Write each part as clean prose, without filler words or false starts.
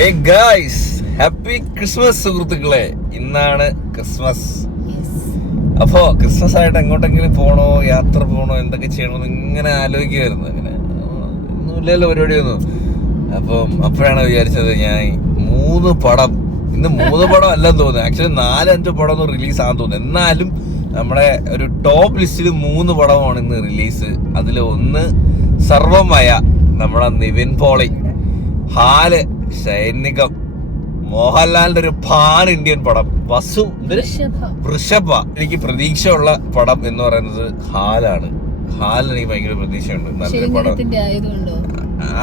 Hey guys, happy Christmas സുഹൃത്തുക്കളെ. ഇന്നാണ് Christmas. അപ്പോ ക്രിസ്മസ് ആയിട്ട് എങ്ങോട്ടെങ്കിലും പോണോ, യാത്ര പോണോ, എന്തൊക്കെ ചെയ്യണമെന്ന് ഇങ്ങനെ ആലോചിക്കുമായിരുന്നു. അങ്ങനെ ഒന്നുമില്ലല്ലോ പരിപാടിയൊന്നും. അപ്പോഴാണ് വിചാരിച്ചത് ഞാൻ ഇന്ന് 3 പടം അല്ലെന്ന് തോന്നുന്നു. ആക്ച്വലി 4-5 പടം ഒന്നും റിലീസ് ആണെന്ന് തോന്നുന്നു. എന്നാലും നമ്മുടെ ഒരു ടോപ്പ് ലിസ്റ്റിൽ 3 പടമാണ് ഇന്ന് റിലീസ്. അതിൽ ഒന്ന് സർവമയ, നമ്മുടെ നിവിൻ പോളി, ഹാല്, സൈനികം, മോഹൻലാലിന്റെ ഒരു പാൻ ഇന്ത്യൻ പടം, വൃഷഭ. എനിക്ക് പ്രതീക്ഷയുള്ള പടം എന്ന് പറയുന്നത് ഹാലാണ്. ഹാലിന് എനിക്ക് ഭയങ്കര പ്രതീക്ഷയുണ്ട്. നല്ലൊരു പടം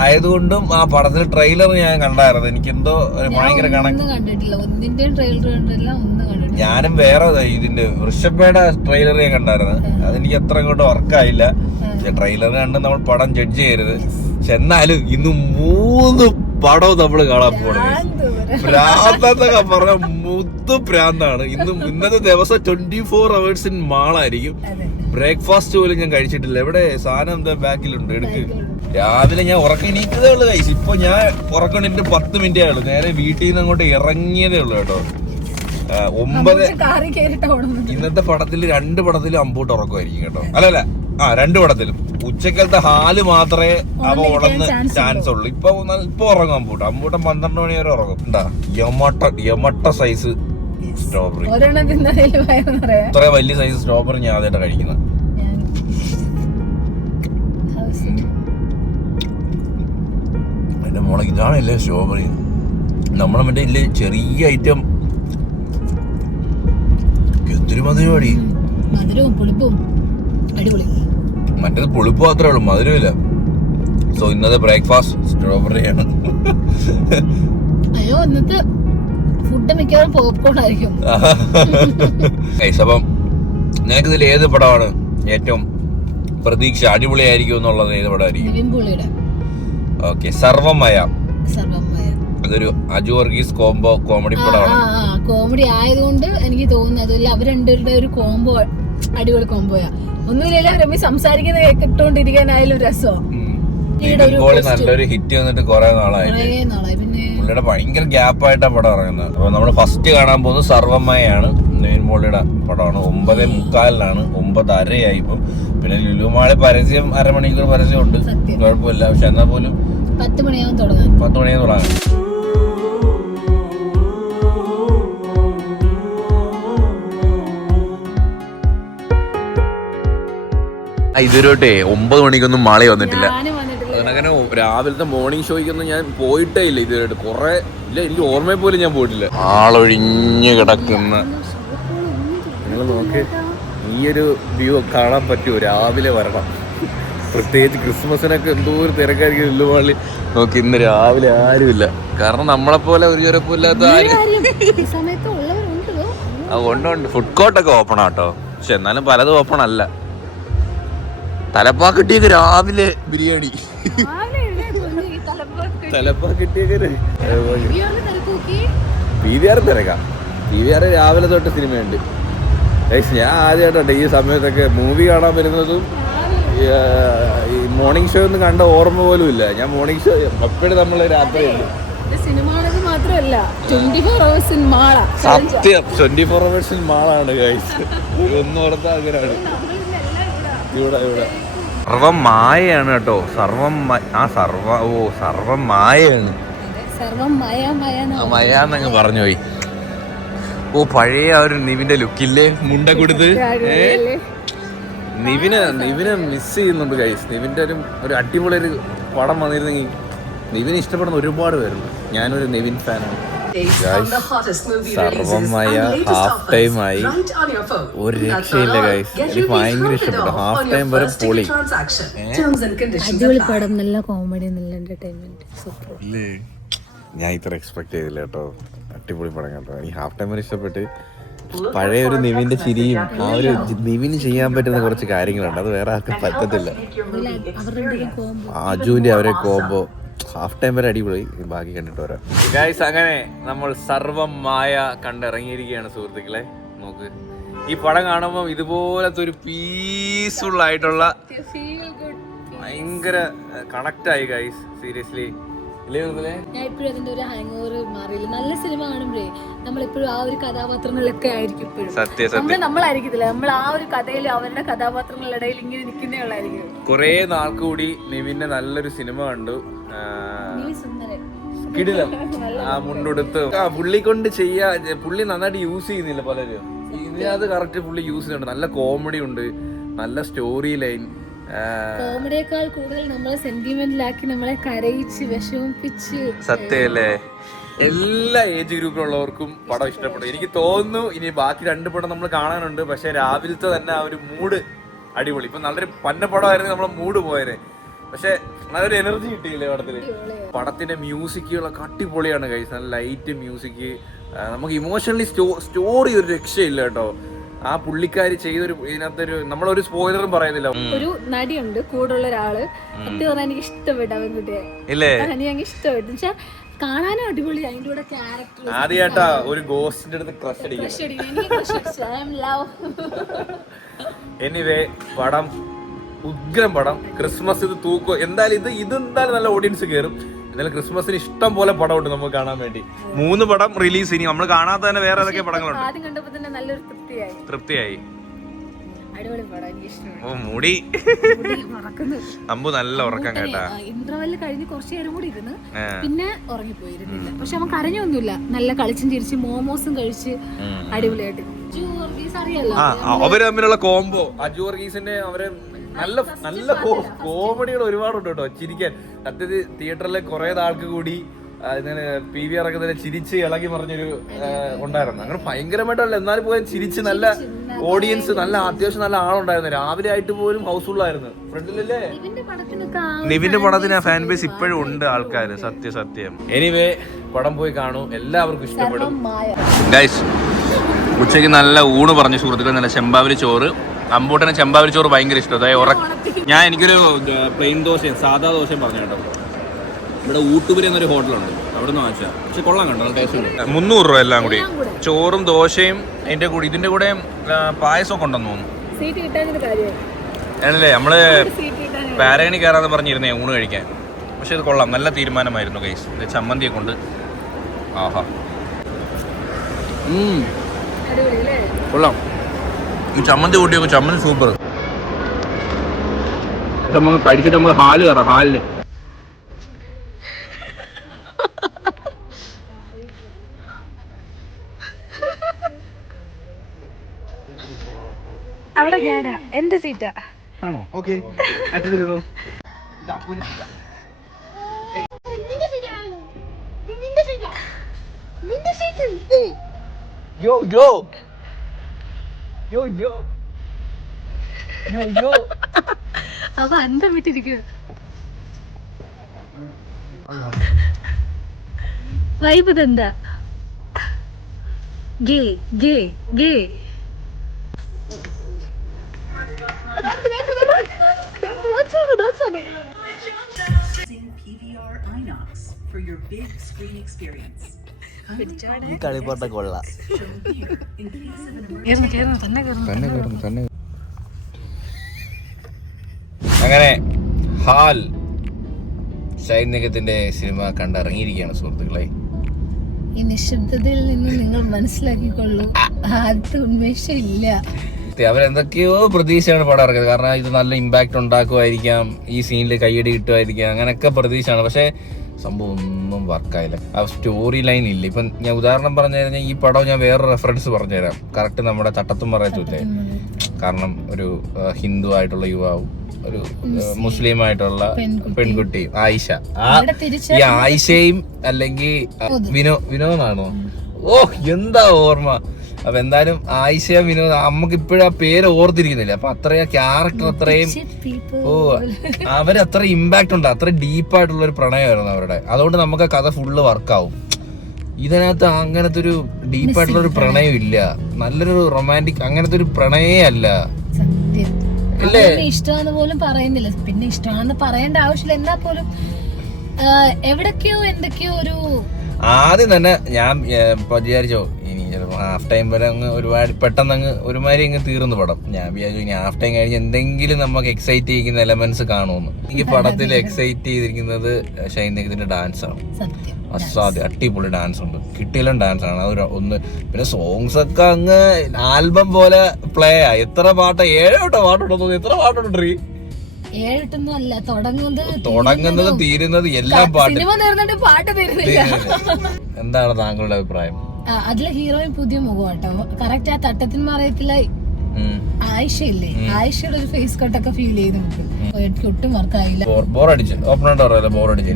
ആയതുകൊണ്ടും ആ പടത്തിൽ ട്രെയിലർ ഞാൻ കണ്ടായിരുന്നു. എനിക്കെന്തോ ഭയങ്കര ഞാനും വേറെ ഇതിന്റെ വൃഷഭയുടെ ട്രെയിലർ ഞാൻ കണ്ടായിരുന്നു. അതെനിക്ക് അത്ര അങ്ങോട്ട് വർക്കായില്ല. പക്ഷെ ട്രെയിലർ കണ്ട് നമ്മൾ പടം ജഡ്ജ് ചെയ്യരുത്. പക്ഷെ എന്നാലും ഇന്ന് 3 പടവും നമ്മൾ കാണാൻ പോകുന്നത്. ഭ്രാന്തെന്നൊക്കെ പറഞ്ഞ പ്രാന്താണ്. ഇന്നത്തെ ദിവസം 24 hours ഇൻ മാളായിരിക്കും. ബ്രേക്ക്ഫാസ്റ്റ് പോലും ഞാൻ കഴിച്ചിട്ടില്ല. എവിടെ സാധനം എന്താ ബാക്കിലുണ്ട്, എടുക്ക്. രാവിലെ ഞാൻ ഉറക്കം എണീറ്റതേ ഉള്ളു കഴിച്ചു. ഇപ്പൊ ഞാൻ ഉറക്കം എണീറ്റ് 10 മിനിറ്റേ ഉള്ളു. നേരെ വീട്ടിൽ നിന്ന് അങ്ങോട്ട് ഇറങ്ങിയതേ ഉള്ളു കേട്ടോ. 9 ഇന്നത്തെ പടത്തിൽ 2 പടത്തിലും അമ്പൂട്ട് ഉറക്കമായിരിക്കും കേട്ടോ. അല്ലല്ല 2 പടത്തിലും ഉച്ചക്കലത്തെ ഹാല് മാത്രമേ അവ ഉണർന്ന് ചാൻസ് ഉള്ളൂ. ഇപ്പൊ ഉറങ്ങും അമ്പൂട്ടൻ 12 മണി വരെ ഉറങ്ങും. ഉണ്ടാ യമട്ട സൈസ് സ്ട്രോബെറി, ഇത്ര വലിയ സൈസ് സ്ട്രോബെറി ഞാൻ ആദ്യമായിട്ട് കഴിക്കുന്നത്. എന്റെ മോളെ ഇതാണല്ലേ സ്ട്രോബെറി. നമ്മളെ മറ്റേ ഇല്ലേ ചെറിയ ഐറ്റം ഒത്തിരി മധുരമാടി. മറ്റേത് പുളിപ്പ് മാത്രമേ ഉള്ളൂ, മധുരമില്ല. സോ ഇന്നത്തെ ബ്രേക്ക്ഫാസ്റ്റ് സ്ട്രോബെറിയാണ്. അയ്യോ, ഇന്നത്തെ ഫുഡ് മിക്കവാറും പോപ്കോൺ ആയിരിക്കും. അപ്പം നിനക്ക് ഇതിൽ ഏത് പടമാണ് ഏറ്റവും പ്രതീക്ഷ, അടിപൊളിയായിരിക്കും എന്നുള്ളത് ഏത് പടമായിരിക്കും? ഓക്കെ, സർവമയ. അതൊരു അജു വർഗീസ് കോംബോ കോമഡി പടമാണ്. കോമഡി ആയതുകൊണ്ട് എനിക്ക് തോന്നുന്നത് അവർ രണ്ടുപേരുടെ ഒരു കോംബോ അടിപൊളി കോംബോയാ. ഒന്നുമില്ല, രമി സംസാരിക്കുന്നത് കേട്ടോണ്ടിരിക്കാനായാലും രസമാണ്. നല്ലൊരു ഹിറ്റ് വന്നിട്ട് കുറെ നാളായി. പുള്ളിയുടെ ഭയങ്കര ഗ്യാപ്പായിട്ടാണ് പടം ഇറങ്ങുന്നത്. അപ്പൊ നമ്മള് ഫസ്റ്റ് കാണാൻ പോകുന്നത് സർവമയാണ്. നിവിൻ പോളിയുടെ പടമാണ്. 9:45 9:30 ഇപ്പം. പിന്നെ ലുലുമാളി പരസ്യം 1/2 മണിക്കൂർ പരസ്യം ഉണ്ട്, കുഴപ്പമില്ല. പക്ഷെ എന്നാൽ പോലും 10 മണിയാവും തുടങ്ങാൻ. ഇതുവരോട്ടെ 9 മണിക്കൊന്നും മാളി വന്നിട്ടില്ല. അങ്ങനെ രാവിലത്തെ മോർണിംഗ് ഷോയ്ക്കൊന്നും ഞാൻ പോയിട്ടേ ഇല്ല ഇതുവരെയായിട്ട്. കുറെ ഇല്ല, എനിക്ക് ഓർമ്മയെ പോലും ഞാൻ പോയിട്ടില്ല. ആളൊഴിഞ്ഞ് കിടക്കുന്ന നിങ്ങൾ നോക്ക്, ഈ ഒരു വ്യൂ കാണാൻ പറ്റുമോ? രാവിലെ വരണം. പ്രത്യേകിച്ച് ക്രിസ്മസിനൊക്കെ എന്തോ ഒരു തിരക്കായിരിക്കും ലുലുമാളി. നോക്കി ഇന്ന് രാവിലെ ആരുമില്ല. കാരണം നമ്മളെപ്പോലെ ഒരു ചെറുപ്പില്ലാത്ത ഉണ്ട്. ഫുഡ് കോർട്ടൊക്കെ ഓപ്പൺ ആട്ടോ, പക്ഷെ എന്നാലും പലതും ഓപ്പൺ അല്ല. തലപ്പാ കിട്ടിയൊക്കെ രാവിലെ ബിരിയാണി, തലപ്പാ കിട്ടിയൊക്കെ PVR തിരക്കാം. PVR രാവിലെ തൊട്ട് സിനിമയുണ്ട്. ഞാൻ ആദ്യമായിട്ടോ ഈ സമയത്തൊക്കെ മൂവി കാണാൻ വരുന്നതും. ഈ മോർണിംഗ് ഷോ ഒന്നും കണ്ട ഓർമ്മ പോലും ഇല്ല. ഞാൻ മോർണിംഗ് ഷോ എപ്പോഴും നമ്മള് രാത്രി സത്യം 24 hours in മാളാണ് ഗൈസ്. ഒന്നും ഓർത്താ അങ്ങനെയാണ്. ഇവിടെ സർവമായയാണ് കേട്ടോ. സർവമായയാണ്. മയാന്നങ്ങ് പറഞ്ഞു പോയി. പഴയ ആ ഒരു നിവിന്റെ ലുക്കില്ലേ, മുണ്ട കൊടുത്ത്. നിവിനെ മിസ് ചെയ്യുന്നുണ്ട് ഗൈസ്. നിവിന്റെ ഒരു അടിപൊളി ഒരു പടം വന്നിരുന്നെങ്കിൽ. നിവിനെ ഇഷ്ടപ്പെടുന്ന ഒരുപാട് പേരുണ്ട്. ഞാനൊരു നിവിൻ ഫാനാണ്. സർവമയ ഹാഫ് ടൈം ആയി, ഒരു രക്ഷയില്ല ഗൈസ്. എനിക്ക് ഭയങ്കര ഇഷ്ടപ്പെട്ടു. ഹാഫ് ടൈം വരെ പൊളി. ഞാൻ ഇത്ര എക്സ്പെക്ട് ചെയ്തില്ല കേട്ടോ. അടിപൊളി പടം കേട്ടോ. എനിക്ക് ഹാഫ് ടൈം വരെ ഇഷ്ടപ്പെട്ട്. പഴയ ഒരു നിവിന്റെ ചിരിയും ആ ഒരു നിവിന് ചെയ്യാൻ പറ്റുന്ന കുറച്ച് കാര്യങ്ങളുണ്ട്, അത് വേറെ ആർക്കും പറ്റത്തില്ല. അജുവിന്റെ അവരെ കോംബോ ഹാഫ് ടൈം വരെ അടിപൊളി. ബാക്കി കണ്ടിട്ട് വരാം ഗൈസ്. അങ്ങനെ നമ്മൾ സർവമായ കണ്ടിറങ്ങിയിരിക്കുകയാണ് സുഹൃത്തുക്കളെ. നോക്ക്, ഈ പടം കാണുമ്പോൾ ഇതുപോലത്തെ ഒരു പീസ്ഫുൾ ആയിട്ടുള്ള ഭയങ്കര കണക്ട് ആയി ഗൈസ്. സീരിയസ്ലി ഞാൻ ഇപ്പോഴും അതിന്റെ ഒരു ഹാങ് ഓവർ മാറിയില്ല. നല്ല സിനിമ കാണുമ്പോഴേ നമ്മളെപ്പോഴും ആ ഒരു കഥാപാത്രങ്ങളിലൊക്കെ ആയിരിക്കും ഇപ്പോഴും. നമ്മളായിരിക്കത്തില്ല, നമ്മൾ ആ ഒരു കഥയിൽ അവരുടെ കഥാപാത്രങ്ങളുടെ ഇടയിൽ ഇങ്ങനെ നിൽക്കുന്നേ ഉള്ളായിരിക്കും. കുറെ നാൾക്ക് കൂടി നിവിന്റെ നല്ലൊരു സിനിമ കണ്ടു. സുന്ദരൻ കിടിലം. ആ മുണ്ടെടുത്ത് പുള്ളി കൊണ്ട് ചെയ്യാ, പുള്ളി നന്നായിട്ട് യൂസ് ചെയ്യുന്നില്ല പലരും. ഇതിനകത്ത് കറക്റ്റ് പുള്ളി യൂസ് ചെയ്യുന്നുണ്ട്. നല്ല കോമഡി ഉണ്ട്, നല്ല സ്റ്റോറി ലൈൻ. കോമഡിയേക്കാൾ കൂടുതൽ നമ്മളെ സെന്റിമെന്റിലാക്കി നമ്മളെ കരയിച്ച് വിഷമിപ്പിച്ച്. സത്യല്ലേ, എല്ലാ ഏജ് ഗ്രൂപ്പിലുള്ളവർക്കും പടം ഇഷ്ടപ്പെടും എനിക്ക് തോന്നുന്നു. ഇനി ബാക്കി 2 പടം നമ്മൾ കാണാനുണ്ട്, പക്ഷെ രാവിലത്തെ തന്നെ ആ ഒരു മൂഡ് അടിപൊളി. ഇപ്പൊ നല്ലൊരു പന്ന പടമായിരുന്നു, നമ്മളെ മൂഡ് പോയേനെ. പക്ഷെ നല്ലൊരു എനർജി കിട്ടിയില്ലേ പടത്തിന്. പടത്തിന്റെ മ്യൂസിക്കുകളൊക്കെ അടിപൊളിയാണ് കൈസ്. നല്ല ലൈറ്റ് മ്യൂസിക്, നമുക്ക് ഇമോഷണലി സ്റ്റോറി ഒരു രക്ഷയില്ല കേട്ടോ. ആ പുള്ളിക്കാരി ചെയ്തൊരു ഇതിനകത്തൊരു നമ്മളൊരു സ്പോയിലറും പറയുന്നില്ല. ഒരു നടിയുണ്ട് കൂടുള്ള ഒരാള്, സത്യം പറഞ്ഞാൽ എനിക്ക് ഇഷ്ടപ്പെട്ടു ആ പെൺകുട്ടിയെ. എനിക്ക് ഇഷ്ടപ്പെട്ടു വെച്ചാൽ കാണാനും അടിപൊളി. അതിന്റെ കൂടെ ക്യാരക്ടർ ആദ്യമായിട്ടാ ഒരു ഗോസ്റ്റിന്റെ അടുത്ത് ക്രഷ് അടിക്കും. എനിവേ പടം ഉഗ്രം പടം. ക്രിസ്മസ് ഇത് തൂക്കോ എന്തായാലും ഇതെന്തായാലും നല്ല ഓഡിയൻസ് കയറും. എന്നാലും ക്രിസ്മസിന് ഇഷ്ടം പോലെ പടമുണ്ട് നമുക്ക് കാണാൻ വേണ്ടി. 3 പടം റിലീസ്. ഇനി നമ്മൾ കാണാത്ത തന്നെ വേറെ ഏതൊക്കെ പടങ്ങളുണ്ട്. ആദ്യം കണ്ടപ്പോ തന്നെ നല്ലൊരു തൃപ്തിയായി. അടിപൊളി പടം, എനിക്ക് ഇഷ്ടമായി. ഓ മുടി അമ്പു നല്ല ഉറക്കം കേട്ടാ. ഇന്റർവെല്ല് കഴിഞ്ഞ് കുറച്ചു നേരം കൂടി ഇരുന്ന് പിന്നെ ഉറങ്ങിപ്പോയിരുന്നില്ല. പക്ഷെ നമുക്ക് അറിഞ്ഞൊന്നുമില്ല. നല്ല കളിച്ചും ചിരിച്ച് മോമോസും കഴിച്ച് അടിപൊളിയായിട്ട്. അജു വർഗീസ് അറിയാലോ, അവര് തമ്മിലുള്ള കോംബോ. അജു വർഗീസിന്റെ അവരെ നല്ല നല്ല കോമഡികൾ ഒരുപാടുണ്ട് കേട്ടോ ചിരിക്കാൻ. സത്യത്തിൽ തിയേറ്ററിലെ കുറെ നാൾക്ക് കൂടി ഇങ്ങനെ PVR ഒക്കെ തന്നെ ചിരിച്ച് ഇളകി പറഞ്ഞൊരു ഉണ്ടായിരുന്നു. അങ്ങനെ ഭയങ്കരമായിട്ടല്ല, എന്നാലും പോയാൽ ചിരിച്ച് നല്ല ഓഡിയൻസ്, നല്ല അത്യാവശ്യം നല്ല ആളുണ്ടായിരുന്നു. രാവിലെ ആയിട്ട് പോലും ഹൗസ്ഫുൾ ആയിരുന്നു. ഫ്രണ്ടിലല്ലേ നിവിന്റെ പടത്തിന് ഫാൻ ബേസ് ഇപ്പോഴും ഉണ്ട് ആൾക്കാര്. സത്യം. എനിവേ പടം പോയി കാണൂ, എല്ലാവർക്കും ഇഷ്ടപ്പെടും ഗൈസ്. ഉച്ചയ്ക്ക് നല്ല ഊണ് പറഞ്ഞു സുഹൃത്തുക്കൾ. നല്ല ചെമ്പാവലി ചോറ്. അമ്പൂട്ടനെ ചെമ്പാവലി ചോറ് ഭയങ്കര ഇഷ്ടം. ഞാൻ എനിക്കൊരു പ്ലെയിൻ ദോശയും സാധാ ദോശയും പറഞ്ഞു കേട്ടോ. ഇവിടെ ഊട്ടുപുരി എന്നൊരു ഹോട്ടലുണ്ട്, അവിടെ നിന്ന് വാങ്ങിച്ചാൽ. പക്ഷെ കൊള്ളാൻ കണ്ടോ, ടേസ്റ്റ് ഉണ്ട്. 300 രൂപ എല്ലാം കൂടി, ചോറും ദോശയും ഇതിന്റെ കൂടെ പായസമൊക്കെ ഉണ്ടെന്ന് തോന്നുന്നു. ആണല്ലേ, നമ്മള് പാരഗണി കയറാന്ന് പറഞ്ഞിരുന്നേ ഊണ് കഴിക്കാൻ. പക്ഷെ ഇത് കൊള്ളാം, നല്ല തീരുമാനമായിരുന്നു ഗൈസ്. ചമ്മന്തിയൊക്കെ ഉണ്ട്. ആഹാ, കൊള്ളാം. ചമ്മന്തി കൂട്ടിയൊക്കെ, ചമ്മന്തി സൂപ്പർ. നമുക്ക് കഴിച്ചിട്ട് നമുക്ക് ഹാല് കയറാം. ഹാലില് അവിടെ ഞാനാ, എന്റെ സീറ്റാ. ആണോ? ഓക്കെ. അവ അന്തം വിട്ടിരിക്കുക. വൈബ് ഇതെന്താ? ഗേ ഗേ ഗേ. ഈ കളിപ്പാട്ട കൊള്ളാം. അങ്ങനെ ഹാൽ ഷൈൻ നിഗത്തിന്റെ സിനിമ കണ്ടിറങ്ങിയിരിക്കുകയാണ് സുഹൃത്തുക്കളെ. ഈ നിശബ്ദതയിൽ നിന്ന് നിങ്ങൾ മനസ്സിലാക്കിക്കൊള്ളൂ, ആദ്യത്തെ ഉന്മേഷം ഇല്ല. അവരെന്തൊക്കെയോ പ്രതീക്ഷയാണ് പടം ഇറക്കിയത്. കാരണം ഇത് നല്ല ഇമ്പാക്ട് ഉണ്ടാക്കുമായിരിക്കാം, ഈ സീനിൽ കയ്യടി കിട്ടുമായിരിക്കാം, അങ്ങനെയൊക്കെ പ്രതീക്ഷയാണ്. പക്ഷെ സംഭവം ഒന്നും വർക്കായില്ല. ആ സ്റ്റോറി ലൈൻ ഇല്ല. ഇപ്പം ഞാൻ ഉദാഹരണം പറഞ്ഞു കഴിഞ്ഞാൽ ഈ പടം ഞാൻ വേറെ റെഫറൻസ് പറഞ്ഞുതരാം. കറക്റ്റ് നമ്മുടെ തട്ടത്തും പറയത്തൂല്ലേ. കാരണം ഒരു ഹിന്ദു ആയിട്ടുള്ള യുവാവും ഒരു മുസ്ലിം ആയിട്ടുള്ള പെൺകുട്ടി ആയിഷ. ഈ ആയിഷയും അല്ലെങ്കിൽ വിനോദാണോ? ഓ എന്താ ഓർമ്മ. അപ്പൊ എന്തായാലും ആയിഷ വിനോദ് നമുക്ക് ഇപ്പോഴും ആ പേര് ഓർത്തിരിക്കുന്നില്ല. അപ്പൊ അത്രയും ക്യാരക്ടർ അത്രയും അവരത്ര ഇമ്പാക്ട് ഉണ്ട്, അത്ര ഡീപ്പായിട്ടുള്ള ഒരു പ്രണയമായിരുന്നു അവരുടെ. അതുകൊണ്ട് നമുക്ക് ആ കഥ ഫുള്ള് വർക്കാവും. ഇതിനകത്ത് അങ്ങനത്തെ ഒരു ഡീപ്പായിട്ടുള്ള ഒരു പ്രണയം ഇല്ല. നല്ലൊരു റൊമാൻറ്റിക് അങ്ങനത്തെ ഒരു പ്രണയേ അല്ല. അല്ലേ, ഇഷ്ടമാണെന്ന് പോലും പറയുന്നില്ല. പിന്നെ ഇഷ്ടമാണെന്ന് പറയേണ്ട ആവശ്യമില്ല. എന്നാ പോലും എവിടൊക്കെയോ എന്തൊക്കെയോ ഒരു ആദ്യം തന്നെ ഞാൻ വിചാരിച്ചോ ഇനി ഹാഫ് ടൈം വരെ അങ്ങ് ഒരുപാട് പെട്ടെന്ന് അങ്ങ് ഒരുമാതിരി അങ്ങ് തീർന്നു പടം. ഞാൻ വിചാരിച്ചു ഇനി ഹാഫ് ടൈം കഴിഞ്ഞ് എന്തെങ്കിലും നമുക്ക് എക്സൈറ്റ് ചെയ്യുന്ന എലമെന്റ്സ് കാണുമെന്ന്. എനിക്ക് പടത്തിൽ എക്സൈറ്റ് ചെയ്തിരിക്കുന്നത് ഷൈൻ നിഗത്തിന്റെ ഡാൻസ് ആണ്. അസാധ്യം അടിപൊളി ഡാൻസ് ഉണ്ട്, കിട്ടിയിലും ഡാൻസ് ആണ് അത് ഒന്ന്. പിന്നെ സോങ്സ് ഒക്കെ അങ്ങ് ആൽബം പോലെ പ്ലേ ആ. എത്ര പാട്ട് 7 പാട്ടുണ്ടോ തോന്നുന്നു. എത്ര പാട്ടുണ്ട്? 7 അല്ല, തുടങ്ങുന്നത് തീരുന്നത് എല്ലാം പാട്ട്. തീരുന്നില്ല. എന്താണ് താങ്കളുടെ അഭിപ്രായം? അതിലെ ഹീറോയിൻ പുതിയ മുഖം കേട്ടോ. കറക്റ്റ് ആ തട്ടത്തിന് മറയത്തില്ല ആയിഷയില്ലേ, ആയിഷയുടെ ഒരു ഫേസ് കട്ടൊക്കെ ഫീൽ ചെയ്ത് ഒട്ടും വർക്കായില്ല. ബോറടിച്ച് ഓപ്പണായിട്ട് പറയാം, ബോറടിച്ച്.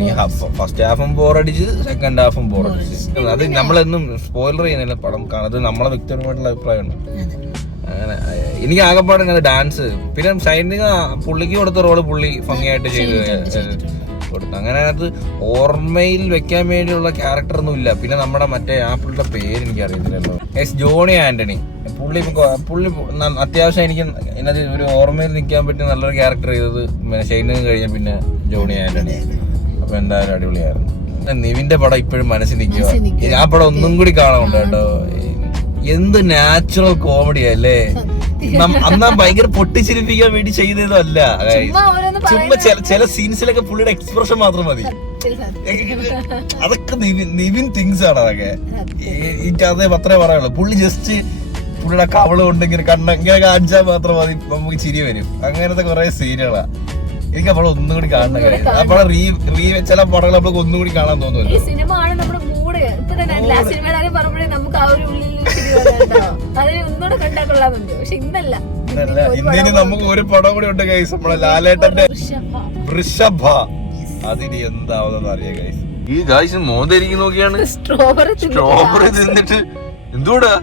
First ഹാഫും ബോറടിച്ച്, second ഹാഫും ബോറടിച്ച്. അത് നമ്മളെന്നും സ്പോയിലർ ചെയ്യുന്നില്ല പടം കാണുന്നത്, നമ്മളെ വ്യക്തിപരമായിട്ടുള്ള അഭിപ്രായമാണ്. അങ്ങനെ എനിക്ക് ആകെപ്പാടെ ഇങ്ങനെ ഡാൻസ്, പിന്നെ ഷൈനിങ് പുള്ളിക്ക് കൊടുത്ത റോള് പുള്ളി ഭംഗിയായിട്ട് ചെയ്ത് കൊടുത്തു. അങ്ങനെ അതിനകത്ത് ഓർമ്മയിൽ വെക്കാൻ വേണ്ടിയുള്ള ക്യാരക്ടർ ഒന്നും ഇല്ല. പിന്നെ നമ്മുടെ മറ്റേ ആപ്പിളിന്റെ പേര് എനിക്ക് അറിയത്തില്ലല്ലോ, ജോണി ആന്റണി. പുള്ളി അത്യാവശ്യം എനിക്ക് ഇതിനകത്ത് ഒരു ഓർമ്മയിൽ നിൽക്കാൻ പറ്റിയ നല്ലൊരു ക്യാരക്ടർ ചെയ്തത് ഷൈനിങ് കഴിഞ്ഞ പിന്നെ ജോണി ആന്റണി. അപ്പൊ എന്തായാലും അടിപൊളിയായിരുന്നു. നിവിന്റെ പടം ഇപ്പോഴും മനസ്സിൽ നിൽക്കുക. ആ പടം ഒന്നും കൂടി കാണാനുണ്ട് കേട്ടോ. എന്ത് നാച്ചുറൽ കോമഡി അല്ലേ. അന്നാ ഭയങ്കര പൊട്ടിച്ചിരിപ്പിക്കാൻ വേണ്ടി ചെയ്തതും അല്ല. ചുമ്മാ ചില സീൻസിലൊക്കെ പുള്ളിയുടെ എക്സ്പ്രഷൻ മാത്രം മതി. അതൊക്കെ നിവിൻ തിങ്സ് ആണ്. അതൊക്കെ എനിക്ക് അതേ അത്രേ പറയുള്ളൂ. പുള്ളി ജസ്റ്റ് പുള്ളിയുടെ കവള് കൊണ്ട് ഇങ്ങനെ ഇങ്ങനെ കാണിച്ചാൽ മാത്രം മതി, നമുക്ക് ചിരി വരും. അങ്ങനത്തെ കുറെ സീനുകളാ. എനിക്ക് അപ്പോൾ ഒന്നും കൂടി കാണണം. അപ്പോൾ ചില പടങ്ങൾ നമുക്ക് ഒന്നും കൂടി കാണാൻ തോന്നുന്നു. ഇന്നിനി നമുക്ക് ഒരു പടം കൂടി ഉണ്ട് ഗൈസ്, നമ്മളെ ലാലേട്ടന്റെ വൃഷഭ. അതിന് എന്താവുന്ന അറിയാം ഗൈസ്. ഈ ഗൈസ് മോന്തിരിക്കും നോക്കിയാണ് സ്ട്രോബെറി തിന്നിട്ട് എന്തുകൂടാ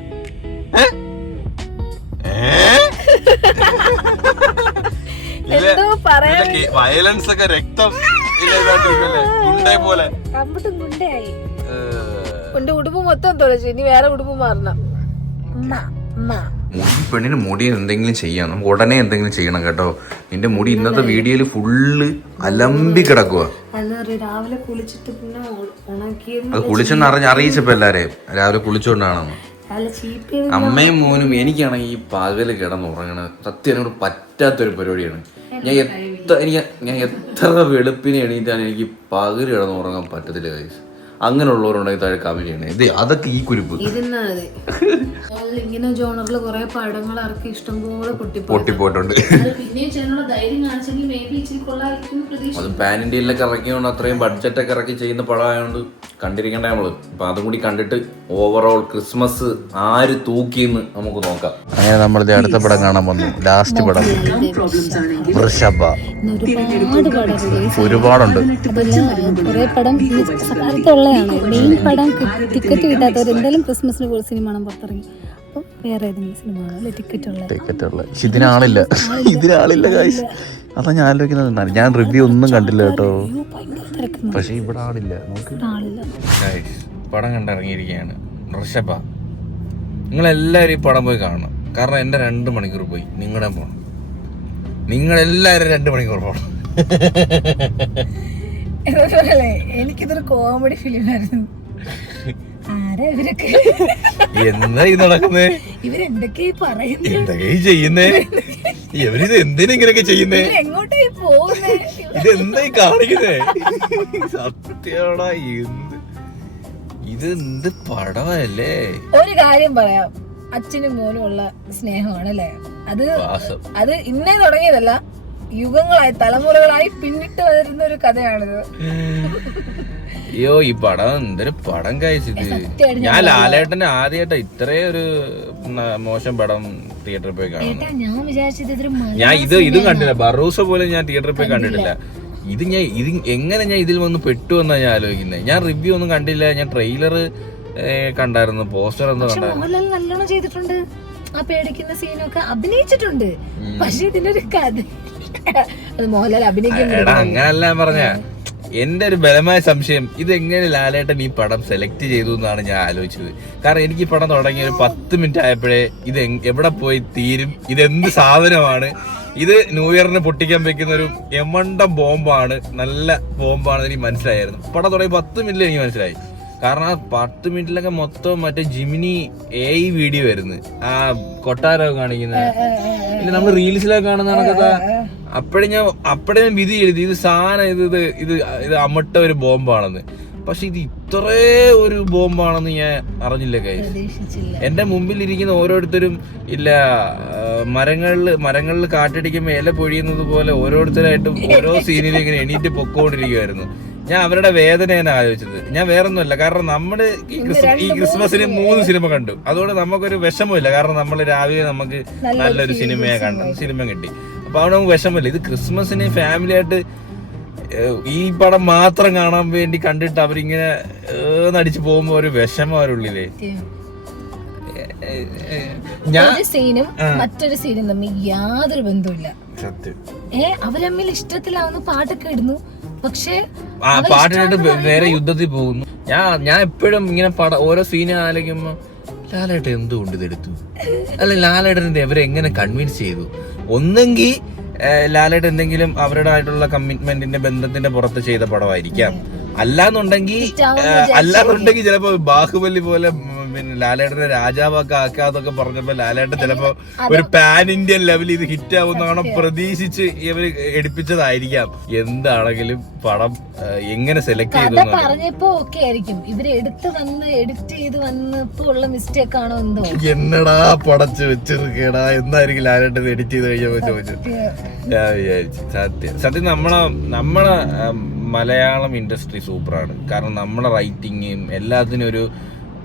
വയലൻസ് ഒക്കെ രക്തം ഗുണ്ടേ പോലെ ഉടുപ്പ് മൊത്തം തുളച്ചു. ഇനി വേറെ ഉടുപ്പ് മാറണം. പെണ്ണിന് മുടി എന്തെങ്കിലും ചെയ്യാം, നമുക്ക് ഉടനെ എന്തെങ്കിലും ചെയ്യണം കേട്ടോ. നിന്റെ മുടി ഇന്നത്തെ വീഡിയോയില് ഫുള്ള് അലമ്പി കിടക്കുക. രാവിലെ കുളിച്ചിട്ട് പിന്നെ അത് കുളിച്ചെന്ന് അറിയിച്ചപ്പോ എല്ലാരെയും രാവിലെ കുളിച്ചോണ്ടാണെന്ന്. അമ്മയും മോനും എനിക്കാണെങ്കിൽ ഈ പകല് കിടന്നുറങ്ങണത് സത്യം എന്നോട് പറ്റാത്തൊരു പരിപാടിയാണ്. ഞാൻ എത്ര വെളുപ്പിനെ എണീറ്റാണ് എനിക്ക് പകല് കിടന്നുറങ്ങാൻ പറ്റത്തില്ല ഗൈസ്. അങ്ങനെയുള്ളവരുണ്ടെങ്കിൽ താഴെ കമന്റ് ചെയ്യണേ. ഇത് അതൊക്കെ ഈ കുരിപ്പ് ഇങ്ങനെ ജോണറില് കുറെ പടങ്ങൾ ആർക്ക് ഇഷ്ടംപോലെ പൊട്ടിപ്പോയിട്ടുണ്ട്. അതും പാൻ ഇന്ത്യയിലൊക്കെ ഇറക്കിയോണ്ട് അത്രയും ബഡ്ജറ്റൊക്കെ ഇറക്കി ചെയ്യുന്ന പടമായോണ്ട് കണ്ടിരിക്കണ്ടേ നമ്മള്. അപ്പൊ അതും കൂടി കണ്ടിട്ട് ഓവറോൾ ക്രിസ്മസ് ആര് തൂക്കിയെന്ന് നമുക്ക് നോക്കാം. അങ്ങനെ നമ്മളിത് അടുത്ത പടം കാണാൻ വന്നു. ലാസ്റ്റ് പടം വൃഷഭ. ഒരുപാടുണ്ട്. മെയിൻ പടം ടിക്കറ്റ് കിട്ടാത്തവർ എന്തായാലും ക്രിസ്മസിന് സിനിമ കാണാൻ പുറത്തിറങ്ങി. അപ്പം വേറെ ഏതെങ്കിലും സിനിമ ടിക്കറ്റ് ഉള്ള ഇതിനാളില്ല ഗൈസ്. അതാ ഞാൻ ആലോചിക്കുന്നത്. ഞാൻ റിവ്യൂ ഒന്നും കണ്ടില്ല കേട്ടോ, പക്ഷെ ഇവിടെ ആളില്ല. പടം കണ്ടിറങ്ങിയിരിക്കുകയാണ് വൃഷഭ. നിങ്ങളെല്ലാവരും ഈ പടം പോയി കാണണം. കാരണം എൻ്റെ 2 മണിക്കൂർ പോയി. നിങ്ങളുടെ പോകണം, നിങ്ങളെല്ലാവരും 2 മണിക്കൂർ പോകണം. എനിക്കിതൊരു കോമഡി ഫിലിമായിരുന്നു. എന്താ ഈ നടക്കുന്നേ? ഇവരെന്തൊക്കെയാ പറയുന്നത്? എന്തൊക്കെയാ ചെയ്യുന്നേ? ഇവരിത് എന്തിനാ ഇങ്ങനെയൊക്കെ ചെയ്യുന്നേ? എങ്ങോട്ടേ പോകുന്നേ? ഇതെന്തായി കാണിക്കുന്നേ? സത്യമാണോ? ഇത് എന്ത് പടമല്ലേ? ഒരു കാര്യം പറയാം, അച്ഛനും മോനും ഉള്ള സ്നേഹമാണല്ലേ അത് ഇന്നേ തുടങ്ങിയതല്ല, യുഗങ്ങളായി തലമുറകളായി പിന്നിട്ട് വരുന്ന ഒരു കഥയാണിത്. അയ്യോ ഈ പടം എന്തൊരു പടം കഴിച്ചത്. ഞാൻ ലാലേട്ടന് ആദ്യമായിട്ടാ ഇത്രയും ഒരു മോശം പടം തിയേറ്ററിൽ പോയി കാണുന്നത്. ഞാൻ ഇതും കണ്ടില്ല. ബറൂസ പോലും ഞാൻ തിയേറ്ററിൽ പോയി കണ്ടിട്ടില്ല. ഇത് എങ്ങനെ ഞാൻ ഇതിൽ വന്ന് പെട്ടു എന്നാ ഞാൻ ആലോചിക്കുന്നത്. ഞാൻ റിവ്യൂ ഒന്നും കണ്ടില്ല. ഞാൻ ട്രെയിലർ കണ്ടായിരുന്നു, പോസ്റ്റർ എന്തോ കണ്ടായിരുന്നു. നല്ലോണം ചെയ്തിട്ടുണ്ട്. ആ പേടിക്കുന്ന സീനൊക്കെ അഭിനയിച്ചിട്ടുണ്ട്. പക്ഷെ ഇതിനൊരു കഥ അത് മോഹൻലാൽ അഭിനയിക്കാൻ അങ്ങനല്ല പറഞ്ഞ. എന്റെ ഒരു ബലമായ സംശയം, ഇതെങ്ങനെ ലാലേട്ടൻ ഈ പടം സെലക്ട് ചെയ്തു എന്നാണ് ഞാൻ ആലോചിച്ചത്. കാരണം എനിക്ക് ഈ പടം തുടങ്ങിയ ഒരു 10 മിനിറ്റ് ആയപ്പോഴേ ഇത് എവിടെ പോയി തീരും, ഇതെന്ത് സാധനമാണ്, ഇത് ന്യൂ ഇയറിന് പൊട്ടിക്കാൻ വെക്കുന്ന ഒരു എമണ്ടം ബോംബാണ്, നല്ല ബോംബാണ് എനിക്ക് മനസ്സിലായിരുന്നു. പടം തുടങ്ങി 10 മിനിറ്റിൽ എനിക്ക് മനസ്സിലായി. കാരണം ആ 10 മിനിറ്റിലൊക്കെ മൊത്തം മറ്റേ ജിമിനി AI വീഡിയോ വരുന്നത്, ആ കൊട്ടാരമൊക്കെ കാണിക്കുന്നത്. പിന്നെ നമ്മള് റീൽസിലൊക്കെ കാണുന്ന കണക്കത്തെ. അപ്പഴേ ഞാൻ വിധി എഴുതി ഇത് സാധനം ഇത് അമ്മട്ട ഒരു ബോംബാണെന്ന്. പക്ഷെ ഇത് ഇത്രേ ഒരു ബോംബാണെന്ന് ഞാൻ അറിഞ്ഞില്ല ഗൈസ്. എന്റെ മുമ്പിൽ ഇരിക്കുന്ന ഓരോരുത്തരും ഇല്ല മരങ്ങളിൽ കാറ്റടിക്കുമ്പോ ഇല പൊഴിയുന്നത് പോലെ ഓരോരുത്തരായിട്ടും ഓരോ സീനിലും ഇങ്ങനെ എണീറ്റ് പൊക്കോണ്ടിരിക്കുവായിരുന്നു. ഞാൻ അവരുടെ വേദനയാണ് ആലോചിച്ചത്. ഞാൻ വേറൊന്നുമല്ല, കാരണം നമ്മള് ഈ ക്രിസ്മസിന് 3 സിനിമ കണ്ടു. അതുകൊണ്ട് നമുക്കൊരു വിഷമമില്ല, കാരണം നമ്മൾ രാവിലെ നമുക്ക് നല്ലൊരു സിനിമ കിട്ടി. അപ്പൊ അവിടെ നമുക്ക് വിഷമമില്ല. ഇത് ക്രിസ്മസിന് ഫാമിലി ആയിട്ട് ഈ പടം മാത്രം കാണാൻ വേണ്ടി കണ്ടിട്ട് അവരിങ്ങനെ നടിച്ചു പോകുമ്പോ ഒരു വിഷമം അവരുള്ളിലേ. മറ്റൊരു സീനും തമ്മിൽ യാതൊരു ബന്ധവുമില്ല. അവർ തമ്മിൽ ഇഷ്ടത്തിലാവുന്നു, പാട്ടൊക്കെ ഇടുന്നു, പക്ഷെ പാട്ടിനായിട്ട് നേരെ യുദ്ധത്തിൽ പോകുന്നു. ഞാൻ എപ്പോഴും ഇങ്ങനെ ഓരോ സീൻ ആലോചിക്കുമ്പോ ലാലേട്ടൻ എന്തുകൊണ്ട് ഇതെടുത്തു, അല്ല ലാലേട്ടനെ അവരെങ്ങനെ കൺവിൻസ് ചെയ്തു. ഒന്നെങ്കിൽ ലാലേട്ടൻ എന്തെങ്കിലും അവരുടേതായിട്ടുള്ള കമ്മിറ്റ്മെന്റിന്റെ ബന്ധത്തിന്റെ പുറത്ത് ചെയ്ത പടമായിരിക്കാം. അല്ലാന്നുണ്ടെങ്കിൽ ചിലപ്പോ ബാഹുബലി പോലെ പിന്നെ ലാലേട്ടനെ രാജാവൊക്കെ ആക്കാതൊക്കെ പറഞ്ഞപ്പോ ലാലേട്ടൻ ചിലപ്പോ ഒരു പാൻ ഇന്ത്യൻ ലെവലിൽ ഇത് ഹിറ്റ് ആവുന്നതാണോ പ്രതീക്ഷിച്ച് ഇവര് എടുപ്പിച്ചതായിരിക്കാം. എന്താണെങ്കിലും പടം എങ്ങനെ സെലക്ട് ചെയ്തു പറഞ്ഞപ്പോ ഒക്കെ ആയിരിക്കും ഇവര് എഡിറ്റ് ചെയ്ത് വന്നപ്പോ ഉള്ള മിസ്റ്റേക്ക് ആണോ എന്തോ. എന്നടാ പടച്ചു വെച്ചിരിക്കടാ എന്നായിരിക്കും ലാലേട്ടൻ എഡിറ്റ് ചെയ്ത് കഴിഞ്ഞപ്പോ ചോദിച്ചത്. ഞാൻ വിചാരിച്ചു സത്യം നമ്മളെ മലയാളം ഇൻഡസ്ട്രി സൂപ്പറാണ്. കാരണം നമ്മളെ റൈറ്റിങ്ങും എല്ലാത്തിനും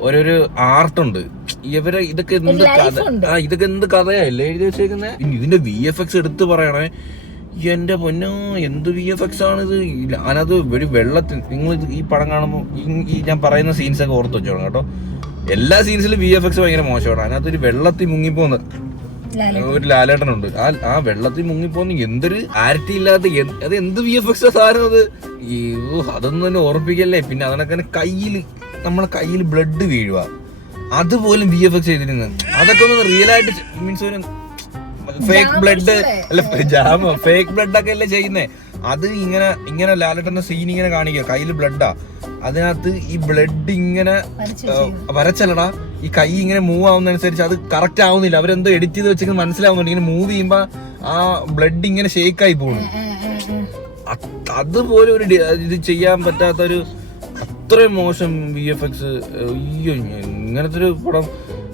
ഒരു ആർട്ടുണ്ട്. ഇതൊക്കെ എന്ത് കഥയല്ലേ എഴുതി വെച്ചേക്കുന്നത്. ഇതിന്റെ VFX എടുത്ത് പറയണേ, എന്റെ പൊന്നോ എന്ത് VFX ആണിത്. അതിനകത്ത് ഒരു വെള്ളത്തിൽ നിങ്ങൾ ഈ പടം കാണുമ്പോൾ ഈ ഞാൻ പറയുന്ന സീൻസ് ഒക്കെ ഓർത്ത് വെച്ചോണം കേട്ടോ. എല്ലാ സീൻസിലും VFX ഭയങ്കര മോശമാണ്. അതിനകത്ത് ഒരു വെള്ളത്തിൽ മുങ്ങിപ്പോന്ന് ഒരു ലാലേട്ടനുണ്ട്. ആ വെള്ളത്തിൽ മുങ്ങിപ്പോന്ന് എന്തൊരു ആരിറ്റി ഇല്ലാത്ത അത് എന്ത് VFX സാധനം അത്. അതൊന്നും തന്നെ ഓർപ്പിക്കല്ലേ. പിന്നെ അതിനൊക്കെ നമ്മളെ കയ്യിൽ ബ്ലഡ് വീഴുക, അതുപോലും VFX ചെയ്തിരുന്നു. അതൊക്കെ ഒന്ന് റിയൽ ആയിട്ട് മീൻസ് ഒരു ഫേക്ക് ബ്ലഡ് അല്ല ഫേക്ക് ബ്ലഡ് ഒക്കെ അല്ലേ ചെയ്യുന്നേ. അത് ഇങ്ങനെ ലാലേട്ടന്റെ സീൻ ഇങ്ങനെ കാണിക്കുക, കയ്യിൽ ബ്ലഡാ, അതിനകത്ത് ഈ ബ്ലഡ് ഇങ്ങനെ വരച്ചല്ലടാ, ഈ കൈ ഇങ്ങനെ മൂവ് ആവുന്നതനുസരിച്ച് അത് കറക്റ്റ് ആവുന്നില്ല. അവരെന്തോ എഡിറ്റ് ചെയ്ത് വെച്ചെങ്കിൽ മനസ്സിലാവുന്നുണ്ട്. ഇങ്ങനെ മൂവ് ചെയ്യുമ്പോ ആ ബ്ലഡ് ഇങ്ങനെ ഷേക്കായി പോകുന്നു. അതുപോലെ ഒരു ഇത് ചെയ്യാൻ പറ്റാത്തൊരു അത്രയും മോശം VFX. അയ്യോ, ഇങ്ങനത്തെ ഒരു പടം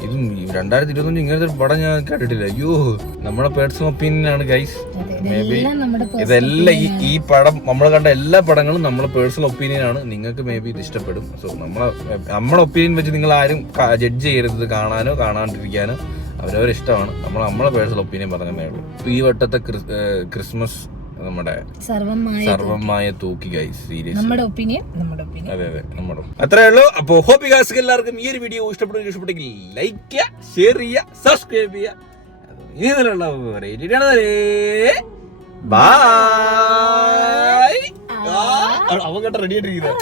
ഇത് 2021 ഇങ്ങനത്തെ ഒരു പടം ഞാൻ കണ്ടിട്ടില്ല. അയ്യോ, നമ്മുടെ പേഴ്സണൽ ഒപ്പീനിയൻ ആണ് ഗൈസ്. മേ ബി ഇതെല്ലാം ഈ പടം നമ്മൾ കണ്ട എല്ലാ പടങ്ങളും നമ്മളെ പേഴ്സണൽ ഒപ്പീനിയൻ ആണ്. നിങ്ങൾക്ക് മേ ബി ഇത് ഇഷ്ടപ്പെടും. സോ നമ്മളെ ഒപ്പീനിയൻ വെച്ച് നിങ്ങൾ ആരും ജഡ്ജ് ചെയ്യരുത്. കാണാനോ കാണാണ്ടിരിക്കാനോ അവരവരെ ഇഷ്ടമാണ്. നമ്മളെ പേഴ്സണൽ ഒപ്പീനിയൻ പറഞ്ഞതേ ഉള്ളൂ. ഈ വട്ടത്തെ ക്രിസ്മസ് നമ്മുടെ സർവമായ തൂക്കി ഗൈസ്. സീരിയസ് നമ്മുടെ ഒപ്പീനിയൻ. അതെ നമ്മുടെ അത്രേ ഉള്ളൂ. അപ്പൊ ഹോപ്പ് ഗൈസ് എല്ലാവർക്കും ഈ ഒരു വീഡിയോ ഇഷ്ടപ്പെട്ടെങ്കിൽ ലൈക്ക് ചെയ്യുക, ഷെയർ ചെയ്യുക, സബ്സ്ക്രൈബ് ചെയ്യുക. ഇതിലുള്ള ബൈ. അവൻ കേട്ട റെഡി ആയിട്ടിരിക്കുന്നത്.